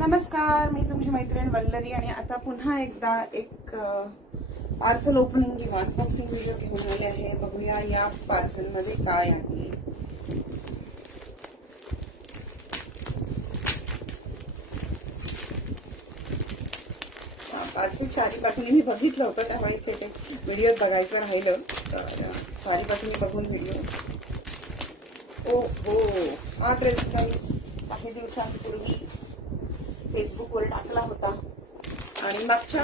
नमस्कार, मी तुमची मैत्रीण वल्लरी आणि आता पुन्हा एकदा एक पार्सल ओपनिंग किंवा अनबॉक्सिंग व्हिडिओ घेऊन आले आहे. बघूया या पार्सल मध्ये काय आहे. पार्सल चारीपासून मी बघितलं होतं, त्यामुळे ते व्हिडिओ बघायचं राहिलं. तर चारीपासून मी बघून व्हिडिओ. ओ हो, हा ड्रेस काही दिवसांपूर्वी फेसबुकवर टाकला होता आणि मागच्या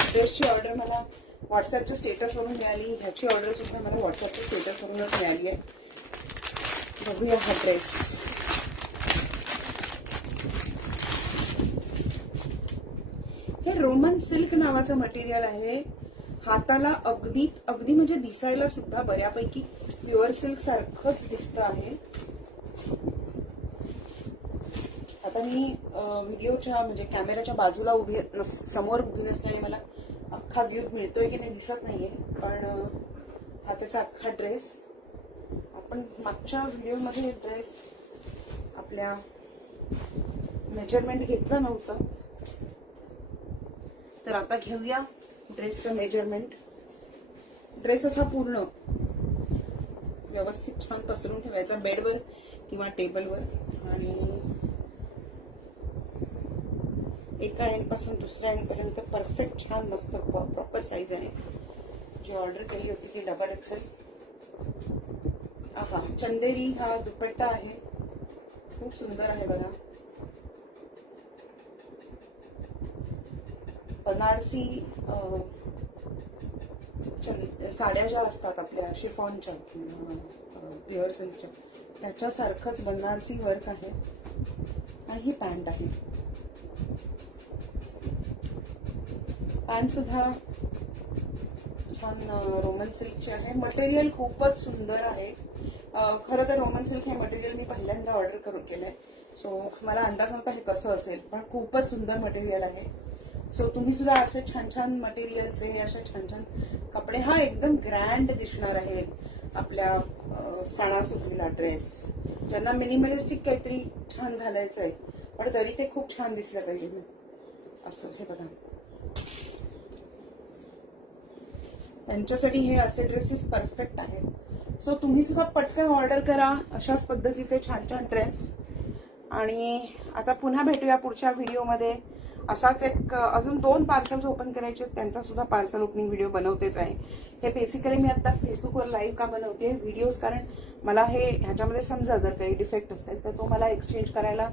ड्रेसची ऑर्डर मला व्हॉट्सअपच्या स्टेटसवरून मिळाली. ह्याची ऑर्डर सुद्धा मला व्हॉट्सअपच्या स्टेटसवरूनच मिळाली आहे. बघूया हा ड्रेस. हे रोमन सिल्क नावाचं मटेरियल आहे. हाताला अगदी अगदी म्हणजे दिसायला सुद्धा बऱ्यापैकी प्युअर सिल्क सारखंच दिसतं आहे. आता मी व्हिडिओच्या म्हणजे कॅमेऱ्याच्या बाजूला समोर उभी नसल्याने मला अख्खा व्ह्यू मिळतोय की नाही दिसत नाहीये, पण हा त्याचा अख्खा ड्रेस. आपण मागच्या व्हिडिओमध्ये ड्रेस आपल्या मेजरमेंट घेतलं नव्हतं, तर आता घेऊया ड्रेसचं मेजरमेंट. ड्रेस असा पूर्ण व्यवस्थित छान पसरून ठेवायचा बेडवर किंवा टेबलवर आणि एका एंड पासून दुसऱ्या एंड पर्यंत परफेक्ट छान मस्त प्रॉपर साईज आहे. जी ऑर्डर केली होती ती डबल एक्सेल. आहा, चंदेरी हा दुपट्टा आहे, खूप सुंदर आहे बघा. बनारसी साड्या ज्या असतात आपल्या शिफॉनच्या प्युअर सिल्कच्या, त्याच्यासारखंच बनारसी वर्क आहे. आणि ही पॅन्ट आहे. पॅन्ट सुद्धा छान रोमन सिल्कची आहे. मटेरियल खूपच सुंदर आहे. खरं तर रोमन सिल्क हे मटेरियल मी पहिल्यांदा ऑर्डर केलंय, सो मला अंदाज नव्हता हे कसं असेल, पण खूपच सुंदर मटेरियल आहे. सो तुम्ही सुद्धा असे छान छान मटेरियलचे असे छान छान कपडे, हा एकदम ग्रँड दिसणार आहे आपल्या सणासुदीला ड्रेस. ज्यांना मिनिमलिस्टिक काहीतरी छान घालायचं आहे पण तरी ते खूप छान दिसलं पाहिजे असं, हे बघा. त्यांच्यासाठी हे असे ड्रेसेस परफेक्ट आहेत. सो तुम्ही सुद्धा पटकन ऑर्डर करा अशाच पद्धतीचे छान छान ड्रेस. आणि आता पुन्हा भेटूया पुढच्या व्हिडिओमध्ये. असाच एक अजून 2 पार्सल्स ओपन करायचे, त्यांचा सुद्धा पार्सल ओपनिंग व्हिडिओ बनवतेच आहे. हे बेसिकली मी आता फेसबुकवर लाईव्ह का बनवते व्हिडिओज, कारण मला हे ह्याच्यामध्ये समजा जर काही डिफेक्ट असेल तर तो मला एक्सचेंज करायला